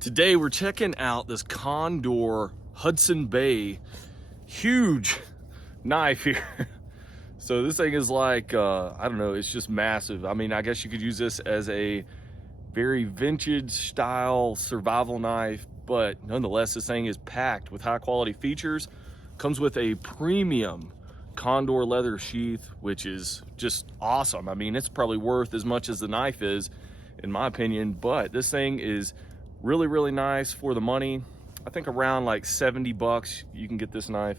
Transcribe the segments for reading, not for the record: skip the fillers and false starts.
Today we're checking out this Condor Hudson Bay huge knife here. So this thing is like, I don't know, it's just massive. I mean, I guess you could use this as a very vintage style survival knife, but nonetheless, this thing is packed with high quality features. Comes with a premium Condor leather sheath, which is just awesome. I mean, it's probably worth as much as the knife is, in my opinion, but this thing is really nice for the money. I think around like 70 bucks you can get this knife.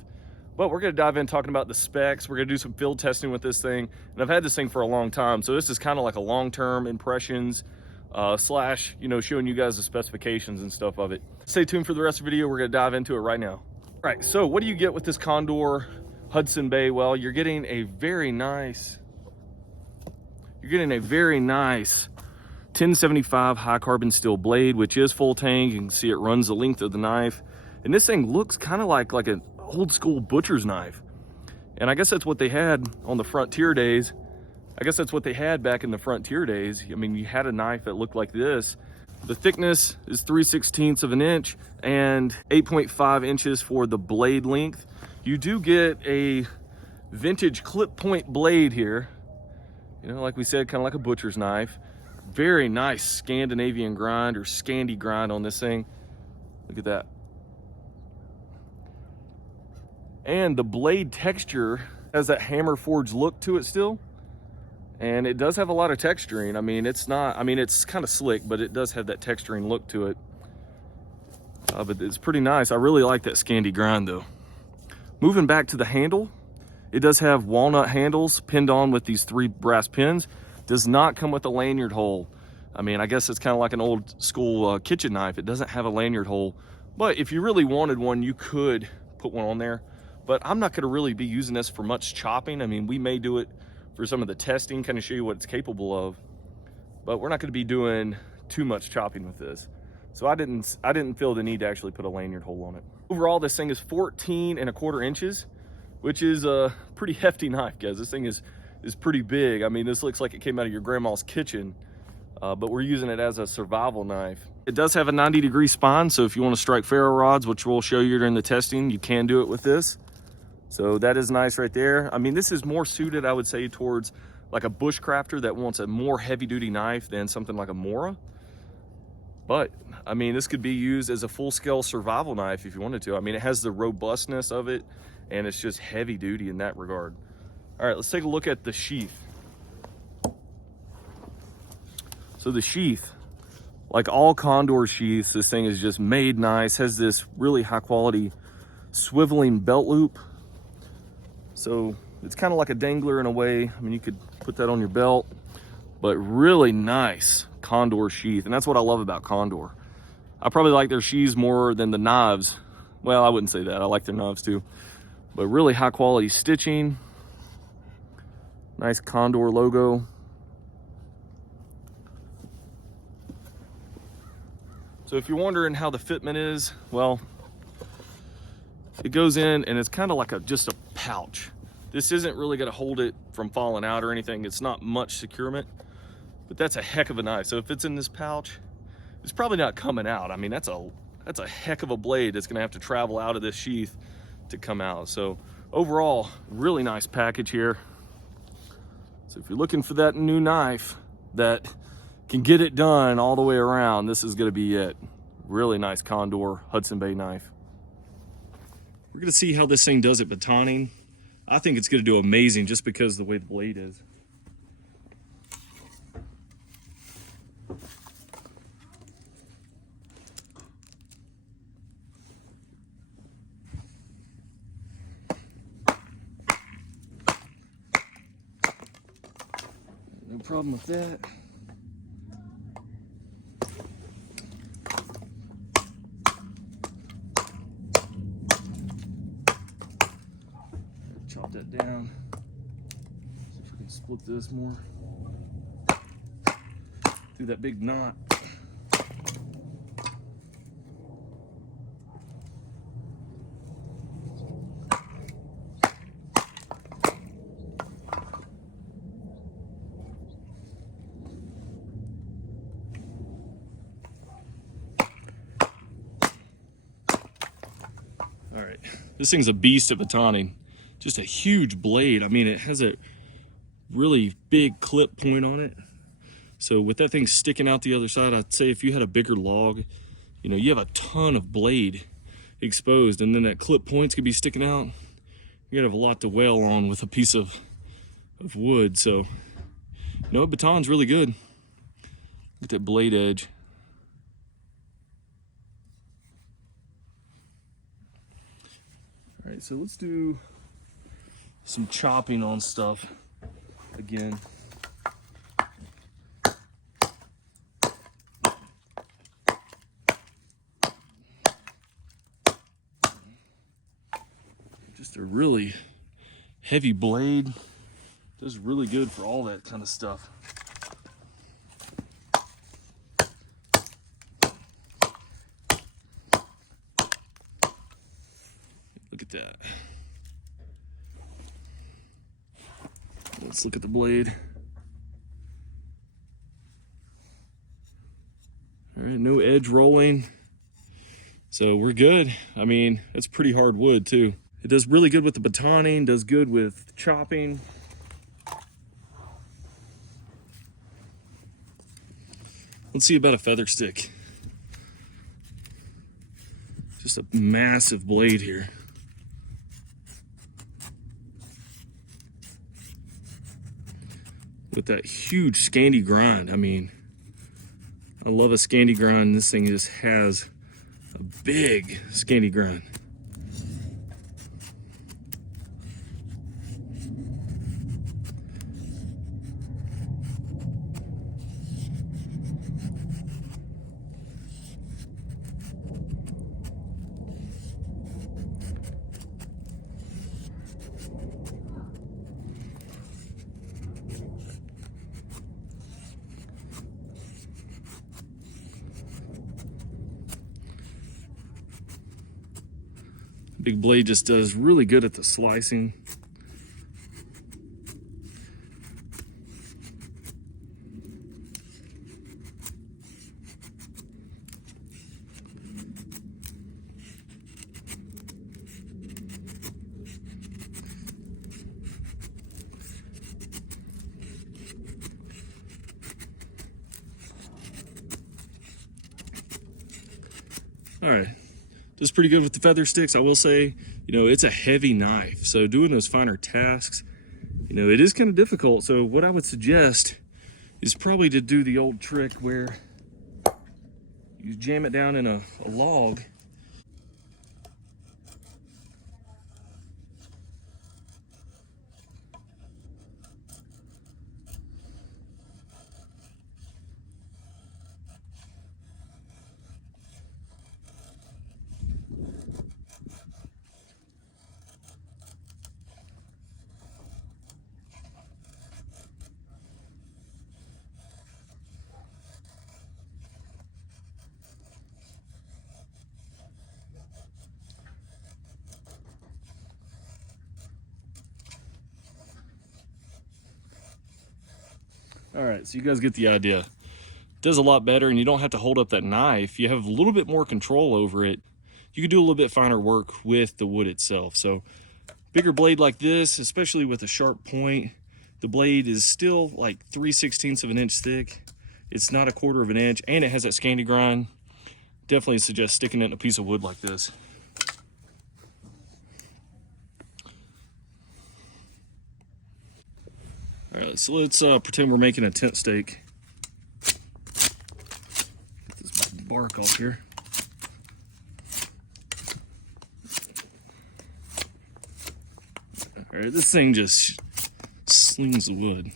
But we're gonna dive in talking about the specs. We're gonna do some field testing with this thing. And I've had this thing for a long time, so this is kind of like a long-term impressions slash, you know, showing you guys the specifications and stuff of it. Stay tuned for the rest of the video. We're gonna dive into it right now. All right, so what do you get with this Condor Hudson Bay? Well, you're getting a very nice 1075 high carbon steel blade, which is full tang. You can see it runs the length of the knife. And this thing looks kind of like an old school butcher's knife. And I guess that's what they had on the Frontier days. I guess that's what they had back in the Frontier days. I mean, you had a knife that looked like this. The thickness is 3/16 of an inch and 8.5 inches for the blade length. You do get a vintage clip point blade here. You know, like we said, kind of like a butcher's knife. Very nice Scandinavian grind or Scandi grind on this thing. Look at that. And the blade texture has that hammer forged look to it still. And it does have a lot of texturing. I mean, it's kind of slick, but it does have that texturing look to it. But it's pretty nice. I really like that Scandi grind though. Moving back to the handle, it does have walnut handles pinned on with these 3 brass pins. Does not come with a lanyard hole. I mean, I guess it's kind of like an old school kitchen knife. It doesn't have a lanyard hole, but if you really wanted one, you could put one on there. But I'm not going to really be using this for much chopping. I mean, we may do it for some of the testing, kind of show you what it's capable of, but we're not going to be doing too much chopping with this. So I didn't feel the need to actually put a lanyard hole on it. Overall, this thing is 14¼ inches, which is a pretty hefty knife, guys. This thing is pretty big. I mean, this looks like it came out of your grandma's kitchen, but we're using it as a survival knife. It does have a 90-degree spine, so if you want to strike ferro rods, which we'll show you during the testing, you can do it with this. So that is nice right there. I mean, this is more suited, I would say, towards like a bushcrafter that wants a more heavy-duty knife than something like a Mora. But, I mean, this could be used as a full-scale survival knife if you wanted to. I mean, it has the robustness of it, and it's just heavy-duty in that regard. All right, let's take a look at the sheath. So the sheath, like all Condor sheaths, this thing is just made nice, has this really high quality swiveling belt loop. So it's kind of like a dangler in a way. I mean, you could put that on your belt, but really nice Condor sheath. And that's what I love about Condor. I probably like their sheaths more than the knives. Well, I wouldn't say that. I like their knives too, but really high quality stitching. Nice Condor logo. So if you're wondering how the fitment is, well, it goes in and it's kind of like just a pouch. This isn't really going to hold it from falling out or anything. It's not much securement, but that's a heck of a knife. So if it's in this pouch, it's probably not coming out. I mean, that's a heck of a blade that's going to have to travel out of this sheath to come out. So overall, really nice package here. So if you're looking for that new knife that can get it done all the way around, this is going to be it. Really nice Condor Hudson Bay knife. We're going to see how this thing does at batoning. I think it's going to do amazing just because of the way the blade is. No problem with that. Chop that down. See if we can split this more. Do that big knot. This thing's a beast at batoning. Just a huge blade. I mean, it has a really big clip point on it. So with that thing sticking out the other side, I'd say if you had a bigger log, you know, you have a ton of blade exposed, and then that clip points could be sticking out. You're gonna have a lot to wail on with a piece of wood. So, you know, baton's really good. Look at that blade edge. All right, so let's do some chopping on stuff again. Just a really heavy blade. Does really good for all that kind of stuff. Look at that. Let's look at the blade. All right, no edge rolling. So we're good. I mean, that's pretty hard wood too. It does really good with the batoning, does good with chopping. Let's see about a feather stick. Just a massive blade here. With that huge Scandi grind. I mean, I love a Scandi grind. This thing just has a big Scandi grind. Big blade just does really good at the slicing. All right. Does pretty good with the feather sticks. I will say, you know, it's a heavy knife. So doing those finer tasks, you know, it is kind of difficult. So what I would suggest is probably to do the old trick where you jam it down in a log. All right, so you guys get the idea. It does a lot better, and you don't have to hold up that knife. You have a little bit more control over it. You can do a little bit finer work with the wood itself. So bigger blade like this, especially with a sharp point, the blade is still like 3/16 of an inch thick. It's not 1/4 of an inch, and it has that Scandi grind. Definitely suggest sticking it in a piece of wood like this. All right, so let's pretend we're making a tent stake. Get this bark off here. All right, this thing just slings the wood.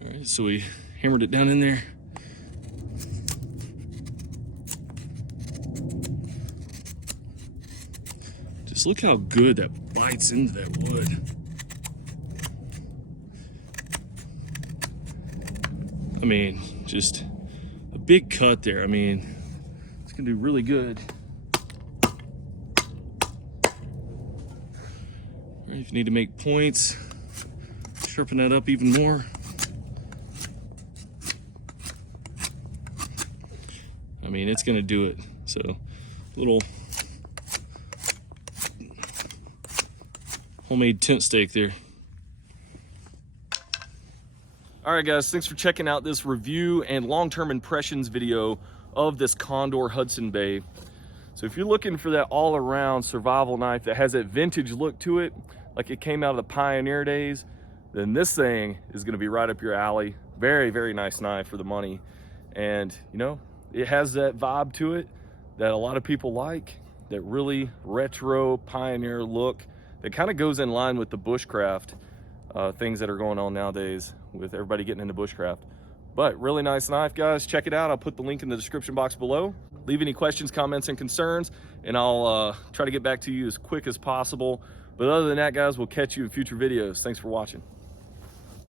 All right, so we hammered it down in there. Just look how good that bites into that wood. I mean, just a big cut there. I mean, gonna do really good. If you need to make points, sharpen that up even more. I mean, it's gonna do it. So, little homemade tent stake there. All right, guys, thanks for checking out this review and long-term impressions video of this Condor Hudson Bay. So if you're looking for that all-around survival knife that has that vintage look to it, like it came out of the pioneer days, then this thing is gonna be right up your alley. Very, very nice knife for the money. And you know, it has that vibe to it that a lot of people like, that really retro pioneer look that kind of goes in line with the bushcraft things that are going on nowadays with everybody getting into bushcraft. But really nice knife, guys. Check it out. I'll put the link in the description box below. Leave any questions, comments, and concerns, and I'll try to get back to you as quick as possible. But other than that, guys, we'll catch you in future videos. Thanks for watching.